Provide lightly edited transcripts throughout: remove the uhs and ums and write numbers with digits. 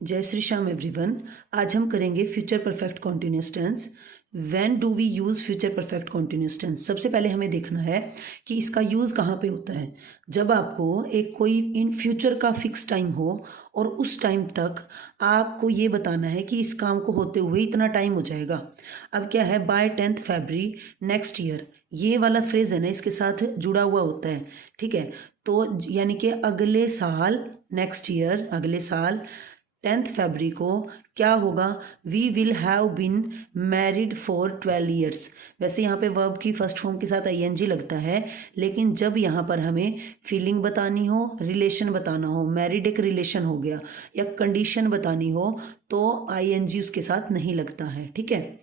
जय श्री श्याम एवरीवन। आज हम करेंगे future perfect continuous tense. When do we use future perfect continuous tense? सबसे पहले हमें देखना है कि इसका यूज़ कहाँ पे होता है। जब आपको एक कोई इन फ्यूचर का फिक्स टाइम हो और उस टाइम तक आपको ये बताना है कि इस काम को होते हुए इतना टाइम हो जाएगा। अब क्या है, bye 10th February next year, ये वाला फ्रेज है ना, इसके साथ जुड़ा हुआ होता है। ठीक है, तो यानी कि अगले साल, नेक्स्ट ईयर अगले साल 10th February को क्या होगा, we will have been married for 12 years. वैसे यहाँ पे वर्ब की फर्स्ट फॉर्म के साथ ing लगता है, लेकिन जब यहाँ पर हमें फीलिंग बतानी हो, रिलेशन बताना हो, मैरिड एक रिलेशन हो गया, या कंडीशन बतानी हो तो ing उसके साथ नहीं लगता है। ठीक है,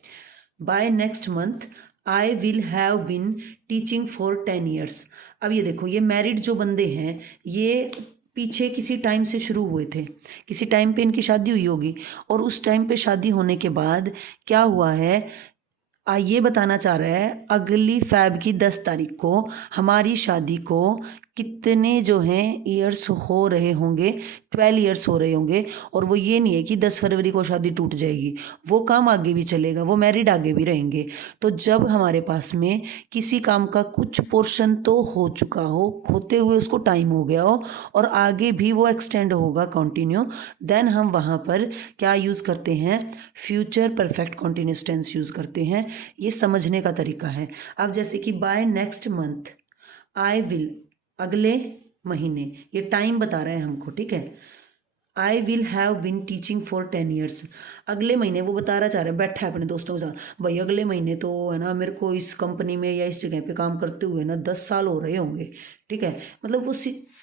by next month I will have been teaching for 10 years. अब ये देखो, ये मैरिड जो बंदे हैं ये पीछे किसी टाइम से शुरू हुए थे, किसी टाइम पे इनकी शादी हुई होगी, और उस टाइम पे शादी होने के बाद क्या हुआ है, ये बताना चाह रहा है अगली फैब की 10 तारीख को हमारी शादी को कितने जो हैं ईयर्स हो रहे होंगे, 12 ईयर्स हो रहे होंगे। और वो ये नहीं है कि 10 फरवरी को शादी टूट जाएगी, वो काम आगे भी चलेगा, वो मैरिड आगे भी रहेंगे। तो जब हमारे पास में किसी काम का कुछ पोर्शन तो हो चुका हो, होते हुए उसको टाइम हो गया हो और आगे भी वो एक्सटेंड होगा कंटिन्यू, देन हम वहाँ पर क्या यूज़ करते हैं, future perfect continuous tense use करते हैं। ये समझने का तरीका है। अब जैसे कि by next month I will, अगले महीने, ये टाइम बता रहा है हमको। ठीक है, आई will have been teaching for 10 years, अगले महीने वो बता चाह रहा है, बैठा है अपने दोस्तों के साथ, भाई अगले महीने तो है ना मेरे को इस कंपनी में या इस जगह पे काम करते हुए ना 10 साल हो रहे होंगे। ठीक है, मतलब वो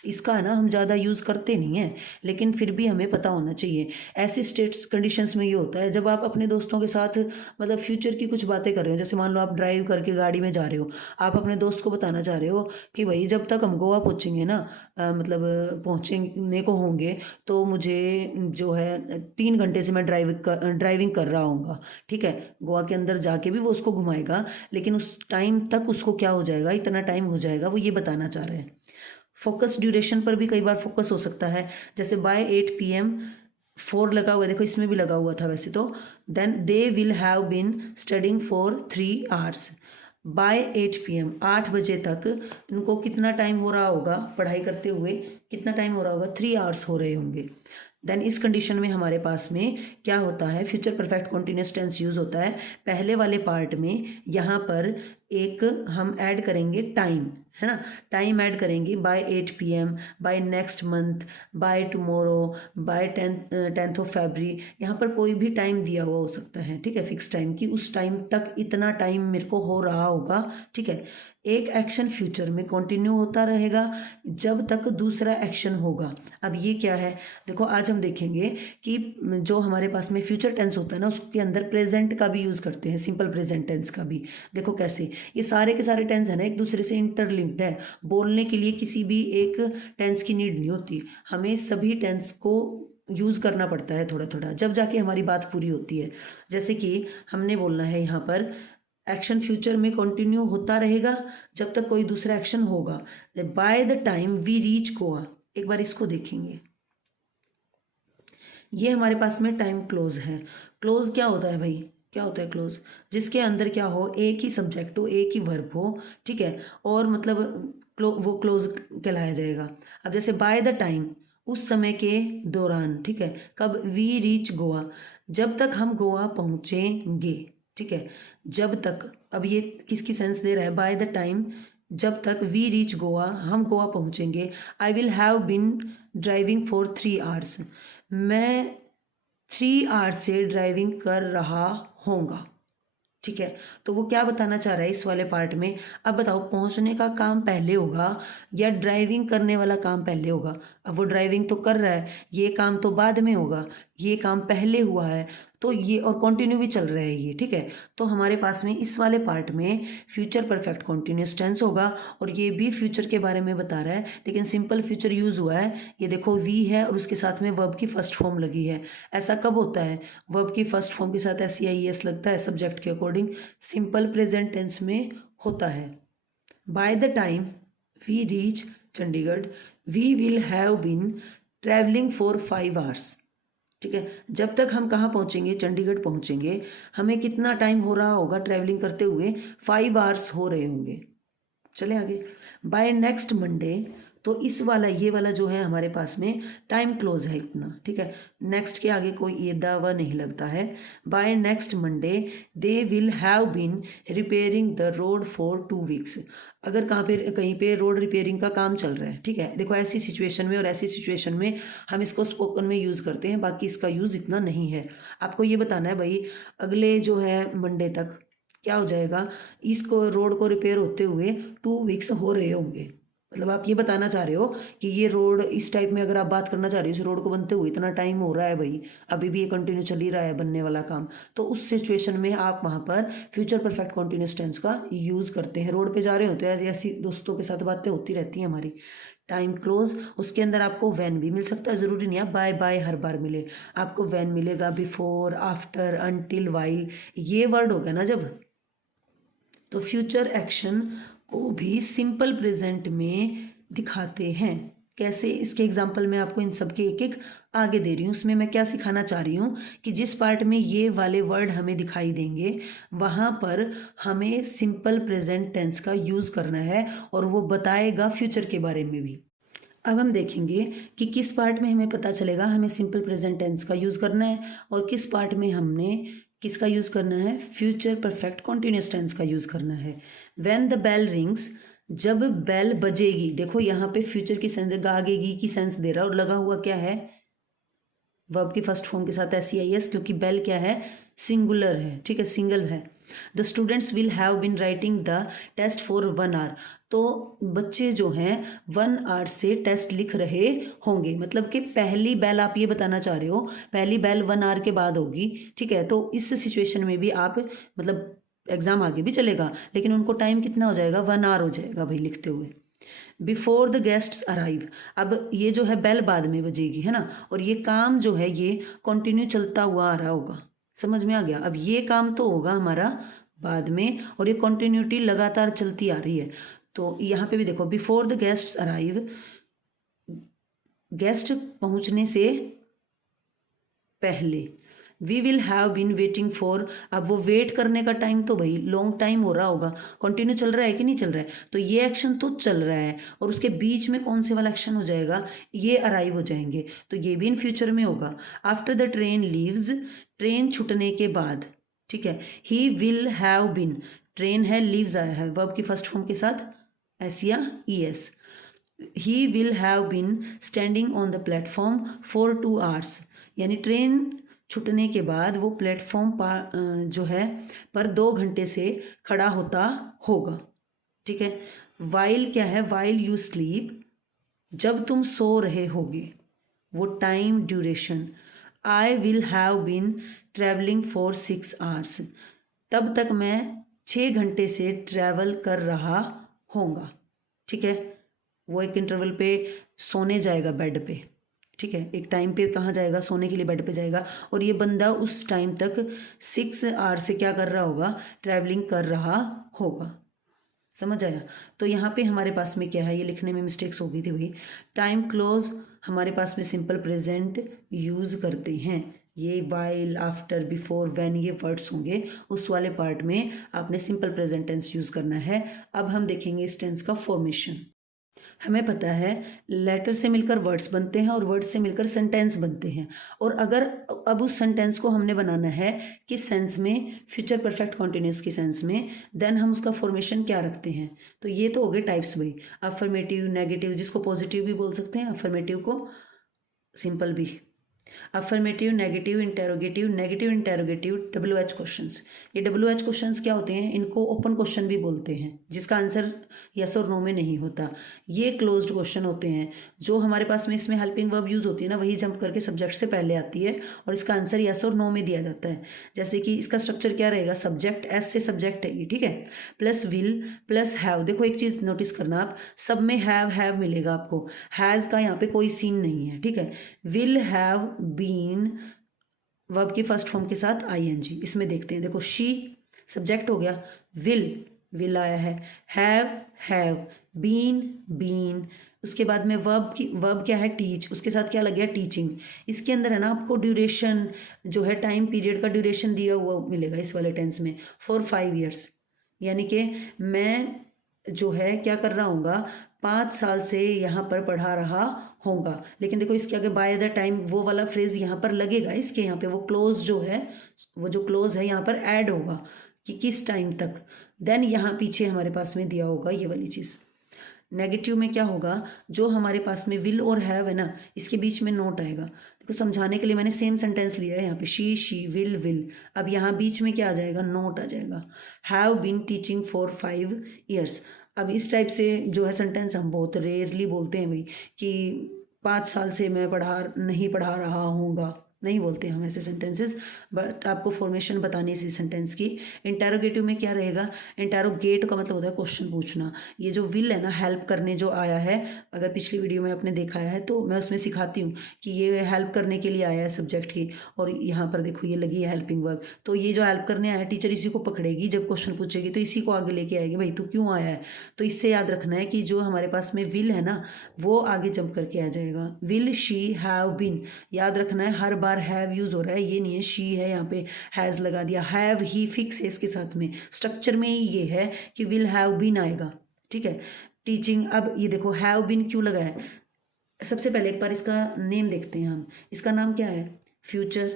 इसका है ना हम ज़्यादा यूज़ करते नहीं हैं, लेकिन फिर भी हमें पता होना चाहिए। ऐसी स्टेट्स कंडीशंस में ये होता है जब आप अपने दोस्तों के साथ मतलब फ्यूचर की कुछ बातें कर रहे हो, जैसे मान लो आप ड्राइव करके गाड़ी में जा रहे हो, आप अपने दोस्त को बताना चाह रहे हो कि भाई जब तक हम गोवा पहुँचेंगे ना, मतलब पहुँचने को होंगे, तो मुझे जो है 3 घंटे से मैं ड्राइविंग कर रहा हूँगा। ठीक है, गोवा के अंदर जाके भी वो उसको घुमाएगा, लेकिन उस टाइम तक उसको क्या हो जाएगा, इतना टाइम हो जाएगा, वो ये बताना चाह रहे हैं। फोकस ड्यूरेशन पर भी कई बार फोकस हो सकता है, जैसे बाय 8 PM 4 लगा हुआ है, देखो इसमें भी लगा हुआ था वैसे तो। Then they will have been studying for 3 hours. By 8 PM 8 बजे तक इनको कितना टाइम हो रहा होगा पढ़ाई करते हुए, कितना टाइम हो रहा होगा, 3 आवर्स हो रहे होंगे। देन इस कंडीशन में हमारे पास में क्या होता है, future perfect continuous tense use होता है। पहले वाले पार्ट में यहाँ पर एक हम ऐड करेंगे टाइम, है ना, टाइम ऐड करेंगे by 8 PM, by next month, by tomorrow, by 10th of February। यहाँ पर कोई भी टाइम दिया हुआ हो सकता है। ठीक है, फिक्स टाइम की उस टाइम तक इतना टाइम मेरे को हो रहा होगा। ठीक है, एक एक्शन फ्यूचर में कंटिन्यू होता रहेगा जब तक दूसरा एक्शन होगा। अब ये क्या है, देखो आज हम देखेंगे कि जो हमारे पास में फ्यूचर टेंस होता है ना, उसके अंदर प्रेजेंट का भी यूज़ करते हैं, सिंपल प्रेजेंट टेंस का भी। देखो कैसे, ये सारे के सारे टेंस है ना एक दूसरे से इंटरलिंक्ड है। बोलने के लिए किसी भी एक टेंस की नीड नहीं होती, हमें सभी टेंस को यूज़ करना पड़ता है थोड़ा थोड़ा, जब जाके हमारी बात पूरी होती है। जैसे कि हमने बोलना है यहाँ पर एक्शन फ्यूचर में कंटिन्यू होता रहेगा जब तक कोई दूसरा एक्शन होगा। By the time we reach Goa, एक बार इसको देखेंगे, ये हमारे पास में टाइम क्लोज है। क्लोज क्या होता है भाई, क्या होता है क्लोज, जिसके अंदर क्या हो, एक ही सब्जेक्ट हो, एक ही वर्ब हो। ठीक है, और मतलब वो क्लोज कहलाया जाएगा। अब जैसे बाय द टाइम, उस समय के दौरान। ठीक है, कब, वी रीच गोवा, जब तक हम गोवा पहुंचेंगे। ठीक है, जब तक, अब ये किसकी सेंस दे रहा है, बाय द टाइम, जब तक वी रीच गोवा, हम गोवा पहुंचेंगे। आई will have been driving for 3 hours, मैं 3 आवर्स से ड्राइविंग कर रहा होऊंगा। ठीक है, तो वो क्या बताना चाह रहा है इस वाले पार्ट में। अब बताओ, पहुंचने का काम पहले होगा या ड्राइविंग करने वाला काम पहले होगा। अब वो ड्राइविंग तो कर रहा है, ये काम तो बाद में होगा, ये काम पहले हुआ है, तो ये और कंटिन्यू भी चल रहा है ये। ठीक है, तो हमारे पास में इस वाले पार्ट में फ्यूचर परफेक्ट कॉन्टिन्यूअस टेंस होगा, और ये भी फ्यूचर के बारे में बता रहा है, लेकिन सिंपल फ्यूचर यूज हुआ है। ये देखो वी है और उसके साथ में वर्ब की फर्स्ट फॉर्म लगी है। ऐसा कब होता है, वर्ब की फर्स्ट फॉर्म के साथ SEIES लगता है सब्जेक्ट के अकॉर्डिंग, सिंपल प्रेजेंट टेंस में होता है। By the time we reach Chandigarh we will have been travelling for 5 hours. ठीक है। जब तक हम कहाँ पहुँचेंगे, चंडीगढ़ पहुँचेंगे, हमें कितना टाइम हो रहा होगा ट्रैवलिंग करते हुए, 5 आवर्स हो रहे होंगे। चले आगे। बाय नेक्स्ट मंडे, तो इस वाला ये वाला जो है हमारे पास में टाइम क्लोज है इतना, ठीक है। नेक्स्ट के आगे कोई ये दावा नहीं लगता है। By next Monday they will have been repairing the road for 2 weeks. अगर कहाँ पे कहीं पे रोड रिपेयरिंग का काम चल रहा है, ठीक है। देखो ऐसी सिचुएशन में और ऐसी सिचुएशन में हम इसको स्पोकन में यूज़ करते हैं, बाकी इसका यूज़ इतना नहीं है। आपको ये बताना है भाई अगले जो है मंडे तक क्या हो जाएगा, इसको रोड को रिपेयर होते हुए 2 वीक्स हो रहे होंगे। मतलब आप ये बताना चाह रहे हो कि ये रोड इस टाइप में अगर आप बात करना चाह रहे हो, इस रोड को बनते हुए इतना टाइम हो रहा है भाई, अभी भी ये कंटिन्यू चल ही रहा है बनने वाला काम, तो उस सिचुएशन में आप वहाँ पर फ्यूचर परफेक्ट कॉन्टिन्यूस टेंस का यूज़ करते हैं। रोड पे जा रहे होते हैं, ऐसी दोस्तों के साथ बातें होती रहती हैं हमारी। टाइम क्लोज, उसके अंदर आपको वैन भी मिल सकता है, ज़रूरी नहीं है बाय बाय हर बार मिले, आपको वैन मिलेगा, बिफोर, आफ्टर, अनटिल, वाइल, ये वर्ड हो गया ना जब, तो फ्यूचर एक्शन को भी सिंपल प्रेजेंट में दिखाते हैं। कैसे, इसके एग्जाम्पल मैं आपको इन सब के एक एक आगे दे रही हूँ। उसमें मैं क्या सिखाना चाह रही हूँ कि जिस पार्ट में ये वाले वर्ड हमें दिखाई देंगे वहाँ पर हमें सिंपल प्रेजेंट टेंस का यूज़ करना है और वो बताएगा फ्यूचर के बारे में भी। अब हम देखेंगे कि किस पार्ट में हमें पता चलेगा हमें सिंपल प्रेजेंट टेंस का यूज़ करना है और किस पार्ट में हमने किसका यूज़ करना है, फ्यूचर परफेक्ट कॉन्टिन्यूस टेंस का यूज़ करना है। व्हेन द बेल रिंग्स, जब बेल बजेगी, देखो यहाँ पे फ्यूचर की सेंस, गागेगी की सेंस दे रहा है और लगा हुआ क्या है, वर्ब की फर्स्ट फॉर्म के साथ SEIS, क्योंकि बेल क्या है, सिंगुलर है, ठीक है, सिंगल है। The students will have been writing the test for 1 hour, तो बच्चे जो हैं 1 आवर से टेस्ट लिख रहे होंगे। मतलब कि पहली बेल, आप ये बताना चाह रहे हो पहली बेल 1 आवर के बाद होगी, ठीक है। तो इस सिचुएशन में भी आप मतलब एग्जाम आगे भी चलेगा लेकिन उनको टाइम कितना हो जाएगा, 1 आवर हो जाएगा भाई लिखते हुए। बिफोर द गेस्ट्स अराइव, अब ये जो है बेल बाद में बजेगी, है ना, और ये काम जो है ये कंटिन्यू चलता हुआ आ रहा होगा, समझ में आ गया। अब ये काम तो होगा हमारा बाद में और ये कंटिन्यूटी लगातार चलती आ रही है। तो यहाँ पे भी देखो before the guests arrive, guest पहुंचने से पहले, we will have been waiting for, अब वो वेट करने का टाइम तो भाई लॉन्ग टाइम हो रहा होगा, कंटिन्यू चल रहा है कि नहीं चल रहा है, तो ये एक्शन तो चल रहा है और उसके बीच में कौन से वाला एक्शन हो जाएगा, ये अराइव हो जाएंगे, तो ये भी इन फ्यूचर में होगा। After the train leaves, train छूटने के बाद, ठीक है। He will have been, train है, लीव्स आया है, वर्ब की फर्स्ट फॉर्म के साथ एस या ES। He will have been standing on the platform for 2 hours, यानी ट्रेन छूटने के बाद वो प्लेटफॉर्म जो है पर 2 घंटे से खड़ा होता होगा, ठीक है। वाइल क्या है, वाइल यू स्लीप, जब तुम सो रहे होगे, वो time duration. I will have been travelling for 6 hours, तब तक मैं 6 घंटे से ट्रैवल कर रहा होगा, ठीक है। वो एक इंटरवल पे सोने जाएगा बेड पे, ठीक है, एक टाइम पे कहाँ जाएगा, सोने के लिए बेड पे जाएगा, और ये बंदा उस टाइम तक 6 आवर से क्या कर रहा होगा, ट्रैवलिंग कर रहा होगा, समझ आया। तो यहाँ पे हमारे पास में क्या है, ये लिखने में मिस्टेक्स हो गई थी भाई। टाइम क्लोज हमारे पास में सिंपल प्रेजेंट यूज़ करते हैं, ये वाइल, आफ्टर, बिफोर, व्हेन, ये वर्ड्स होंगे, उस वाले पार्ट में आपने सिंपल प्रेजेंट टेंस यूज़ करना है। अब हम देखेंगे इस टेंस का फॉर्मेशन। हमें पता है लेटर से मिलकर वर्ड्स बनते हैं और वर्ड्स से मिलकर सेंटेंस बनते हैं, और अगर अब उस सेंटेंस को हमने बनाना है किस सेंस में, फ्यूचर परफेक्ट कॉन्टिन्यूस की सेंस में, देन हम उसका फॉर्मेशन क्या रखते हैं। तो ये तो हो गए टाइप्स भाई, अफर्मेटिव, नेगेटिव, जिसको पॉजिटिव भी बोल सकते हैं, अफर्मेटिव को सिंपल भी, affirmative, negative interrogative, WH questions. ये WH क्वेश्चंस क्या होते हैं, इनको ओपन क्वेश्चन भी बोलते हैं, जिसका आंसर यस और नो में नहीं होता। ये क्लोज्ड क्वेश्चन होते हैं, जो हमारे पास में इसमें हेल्पिंग वर्ब यूज होती है ना, वही जंप करके सब्जेक्ट से पहले आती है और इसका आंसर यस और नो में दिया जाता है। जैसे कि इसका स्ट्रक्चर क्या रहेगा, सब्जेक्ट, एस से सब्जेक्ट है ये, ठीक है, प्लस विल प्लस हैव। देखो एक चीज नोटिस करना आप, सब में हैव मिलेगा आपको, हैज का यहाँ पे कोई सीन नहीं है, ठीक है। विल हैव बीन वर्ब की फर्स्ट फॉर्म के साथ ING, इसमें देखते हैं, देखो शी सब्जेक्ट हो गया, विल आया है, हैव बीन बीन, उसके बाद में वर्ब क्या है टीच, उसके साथ क्या लग गया टीचिंग। इसके अंदर है ना आपको ड्यूरेशन जो है टाइम पीरियड का ड्यूरेशन दिया हुआ मिलेगा इस वाले टेंस में फॉर 5 ईयर्स, यानी कि मैं जो है क्या कर रहा हूँगा 5 साल से यहाँ पर पढ़ा रहा होगा। लेकिन देखो इसके आगे बाय द टाइम वो वाला फ्रेज यहाँ पर लगेगा, इसके यहाँ पे वो क्लोज जो है, वो जो क्लोज है यहाँ पर ऐड होगा कि किस टाइम तक, देन यहाँ पीछे हमारे पास में दिया होगा ये वाली चीज़। नेगेटिव में क्या होगा, जो हमारे पास में विल और हैव है ना, इसके बीच में नोट आएगा। देखो समझाने के लिए मैंने सेम सेंटेंस लिया है यहाँ पे, शी विल। अब यहाँ बीच में क्या आ जाएगा, नोट आ जाएगा। Have been teaching for 5 years. अब इस टाइप से जो है सेंटेंस हम बहुत रेयरली बोलते हैं भाई, कि 5 साल से मैं नहीं पढ़ा रहा हूँगा, नहीं बोलते हम ऐसे सेंटेंसेस, बट आपको फॉर्मेशन बतानी इसी सेंटेंस की। इंटेरोगेटिव में क्या रहेगा, इंटेरोगेट का मतलब होता है क्वेश्चन पूछना। ये जो विल है ना, हेल्प करने जो आया है, अगर पिछली वीडियो में आपने देखा है तो मैं उसमें सिखाती हूँ कि ये हेल्प करने के लिए आया है सब्जेक्ट की, और यहाँ पर देखो ये लगी है हेल्पिंग वर्ब। तो ये जो हेल्प करने आया है, टीचर इसी को पकड़ेगी जब क्वेश्चन पूछेगी, तो इसी को आगे लेके आएगी, भाई तू क्यों आया है। तो इससे याद रखना है कि जो हमारे पास में विल है ना, वो आगे जंप करके आ जाएगा। विल शी हैव बीन, याद रखना है हर बार हैव यूज हो रहा है, ये नहीं है शी है यहाँ पे हैज लगा दिया। हैव ही फिक्स है इसके साथ में, स्ट्रक्चर में ही ये है कि विल हैव बीन आएगा, ठीक है। टीचिंग, अब ये देखो हैव बीन क्यों लगा है, सबसे पहले एक बार इसका नेम देखते हैं हम। इसका नाम क्या है, फ्यूचर,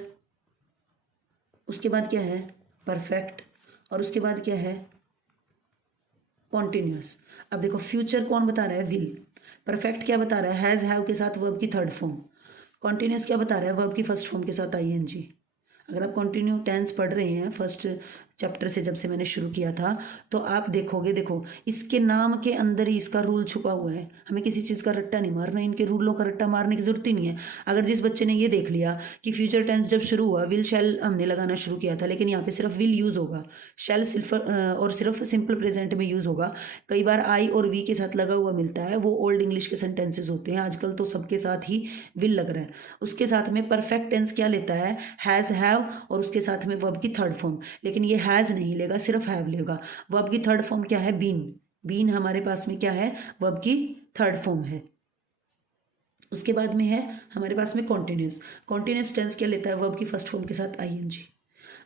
उसके बाद क्या है परफेक्ट, और उसके बाद क्या है कॉन्टिन्यूस। अब देखो फ्यूचर कौन बता रहा है, विल। परफेक्ट क्या बता रहा है, हैज हैव के साथ वर्ब की थर्ड फॉर्म। कॉन्टिन्यूस क्या बता रहा है, वर्ब की फर्स्ट फॉर्म के साथ आईएनजी। अगर आप कंटिन्यू टेंस पढ़ रहे हैं फर्स्ट चैप्टर से, जब से मैंने शुरू किया था, तो आप देखोगे, देखो इसके नाम के अंदर ही इसका रूल छुपा हुआ है। हमें किसी चीज़ का रट्टा नहीं मारना, इनके रूलों का रट्टा मारने की जरूरत ही नहीं है। अगर जिस बच्चे ने ये देख लिया कि फ्यूचर टेंस जब शुरू हुआ विल शैल हमने लगाना शुरू किया था, लेकिन यहाँ पे सिर्फ विल यूज़ होगा, शैल सिर्फ और सिर्फ सिंपल प्रेजेंट में यूज़ होगा। कई बार आई और वी के साथ लगा हुआ मिलता है, वो ओल्ड इंग्लिश के सेंटेंसेज होते हैं, आजकल तो सबके साथ ही विल लग रहा है। उसके साथ में परफेक्ट टेंस क्या लेता है, हैज़ हैव और उसके साथ में वर्ब की थर्ड फॉर्म, लेकिन ये हैज़ नहीं लेगा, सिर्फ हैव लेगा। वर्ब की थर्ड फॉर्म क्या है, बीन। बीन हमारे पास में क्या है, वर्ब की थर्ड फॉर्म है। उसके बाद में है हमारे पास में कॉन्टिन्यूस। कॉन्टिन्यूस टेंस क्या लेता है, वर्ब की फर्स्ट फॉर्म के साथ आईएनजी।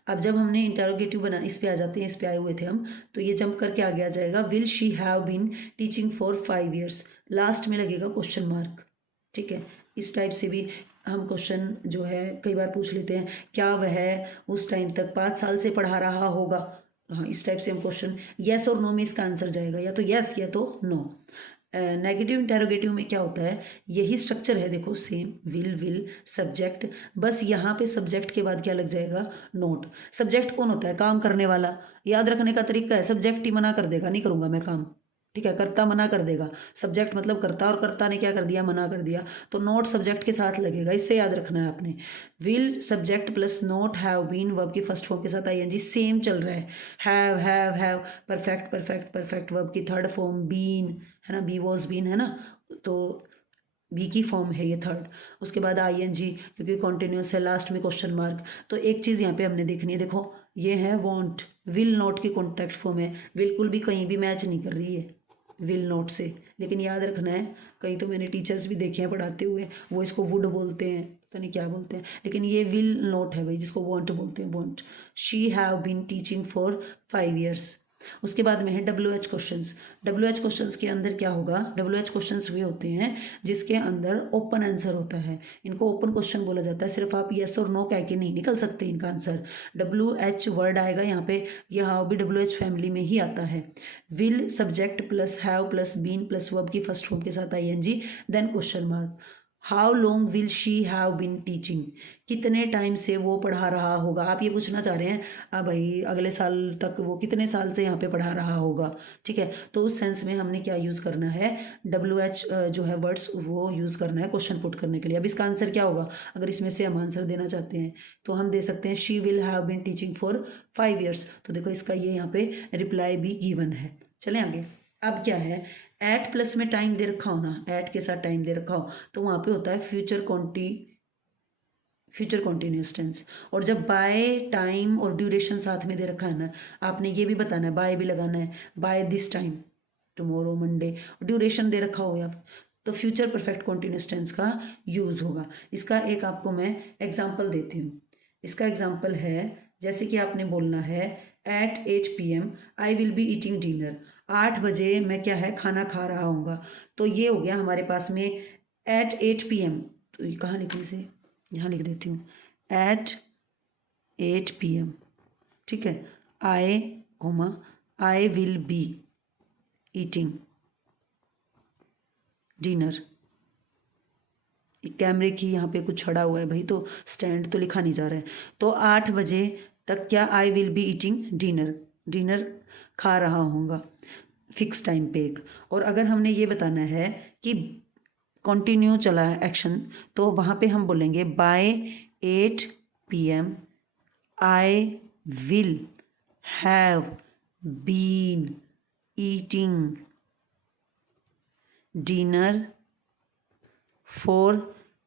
अब जब हमने इंटरोगेटिव बना, इस पे आ जाते हैं, इस पे आए हुए थे हम, तो ये जंप करके आगे आ जाएगा, will she have been teaching for 5 years, last में लगेगा क्वेश्चन मार्क, ठीक है। इस टाइप से भी हम क्वेश्चन जो है कई बार पूछ लेते हैं, क्या वह उस टाइम तक 5 साल से पढ़ा रहा होगा। हाँ, इस टाइप से हम क्वेश्चन यस और नो में इसका आंसर जाएगा, या तो यस या तो नो। नेगेटिव इंटेरोगेटिव में क्या होता है, यही स्ट्रक्चर है, देखो सेम, विल सब्जेक्ट, बस यहाँ पे सब्जेक्ट के बाद क्या लग जाएगा, नोट। सब्जेक्ट कौन होता है, काम करने वाला। याद रखने का तरीका है, सब्जेक्ट ही मना कर देगा, नहीं करूँगा मैं काम, ठीक है, कर्ता मना कर देगा। सब्जेक्ट मतलब कर्ता, और कर्ता ने क्या कर दिया, मना कर दिया, तो नोट सब्जेक्ट के साथ लगेगा, इससे याद रखना है आपने। Will subject plus not have been verb की फर्स्ट फॉर्म के साथ आईएनजी, सेम चल रहा है। हैव परफेक्ट वर्ब की थर्ड फॉर्म, बीन है ना, बी वॉज बीन है ना, तो बी की फॉर्म है ये थर्ड। उसके बाद आईएनजी, क्योंकि कॉन्टिन्यूस है, लास्ट में क्वेश्चन मार्क। तो एक चीज़ यहाँ पे हमने देखनी है, देखो ये है वॉन्ट, विल नॉट की कॉन्टैक्ट फॉर्म है, बिल्कुल भी कहीं भी मैच नहीं कर रही है विल नॉट से। लेकिन याद रखना है, कई तो मैंने टीचर्स भी देखे हैं पढ़ाते हुए, वो इसको वुड बोलते हैं, पता नहीं क्या बोलते हैं, लेकिन ये विल नॉट है भाई, जिसको वॉन्ट बोलते हैं, won't. She have been teaching for 5 years. उसके बाद में है WH क्वेश्चंस। WH क्वेश्चंस के अंदर क्या होगा, WH क्वेश्चंस वे होते हैं जिसके अंदर ओपन आंसर होता है, इनको ओपन क्वेश्चन बोला जाता है। सिर्फ आप यस और नो कह के नहीं निकल सकते इनका आंसर। WH वर्ड आएगा यहाँ पे, यह भी WH फैमिली में ही आता है। Will subject plus have plus been plus verb की फर्स्ट फॉर्म के साथ ING, then question mark. How long will she have been teaching, कितने टाइम से वो पढ़ा रहा होगा। आप ये पूछना चाह रहे हैं भाई अगले साल तक वो कितने साल से यहाँ पे पढ़ा रहा होगा, ठीक है। तो उस सेंस में हमने क्या यूज़ करना है, WH जो है वर्ड्स वो यूज़ करना है क्वेश्चन पुट करने के लिए। अब इसका आंसर क्या होगा, अगर इसमें से हम आंसर देना चाहते हैं तो हम दे सकते हैं she will have been teaching for 5 years. तो देखो इसका ये यहाँ पे रिप्लाई भी गिवन है। चलें आगे। अब क्या है, एट प्लस में टाइम दे रखा हो ना, एट के साथ टाइम दे रखा हो, तो वहाँ पे होता है फ्यूचर कॉन्टिन्यूस टेंस। और जब बाय टाइम और ड्यूरेशन साथ में दे रखा है ना, आपने ये भी बताना है, बाय भी लगाना है, by this time, tomorrow, Monday, duration दे रखा हो या तो फ्यूचर परफेक्ट कॉन्टिन्यूस टेंस का यूज होगा। इसका एक आपको मैं एग्जांपल देती हूँ। इसका एग्जांपल है, जैसे कि आपने बोलना है at 8 PM I will be eating dinner. 8 बजे मैं क्या है खाना खा रहा हूँगा। तो ये हो गया हमारे पास में एट 8 PM। तो ये कहाँ लिखूँ इसे, यहाँ लिख देती हूँ एट 8 PM। ठीक है, आई विल बी ईटिंग डिनर। कैमरे की यहाँ पे कुछ छड़ा हुआ है भाई, तो स्टैंड तो लिखा नहीं जा रहा है। तो 8 बजे तक क्या आई विल बी ईटिंग डिनर खा रहा हूँगा, फिक्स टाइम पे एक। और अगर हमने ये बताना है कि कंटिन्यू चला है एक्शन, तो वहाँ पे हम बोलेंगे by 8 PM I will have been eating dinner for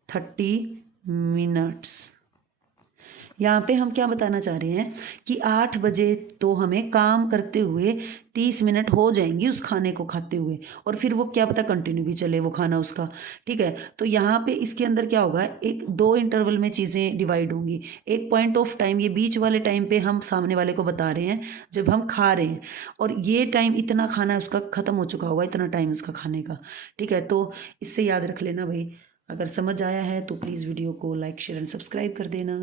30 minutes. यहाँ पे हम क्या बताना चाह रहे हैं कि 8 बजे तो हमें काम करते हुए 30 मिनट हो जाएंगी उस खाने को खाते हुए, और फिर वो क्या पता कंटिन्यू भी चले वो खाना उसका। ठीक है, तो यहाँ पे इसके अंदर क्या होगा, एक 2 इंटरवल में चीज़ें डिवाइड होंगी। एक पॉइंट ऑफ टाइम, ये बीच वाले टाइम पे हम सामने वाले को बता रहे हैं जब हम खा रहे हैं, और ये टाइम इतना खाना है उसका ख़त्म हो चुका होगा, इतना टाइम उसका खाने का। ठीक है, तो इससे याद रख लेना भाई। अगर समझ आया है तो प्लीज़ वीडियो को लाइक शेयर एंड सब्सक्राइब कर देना।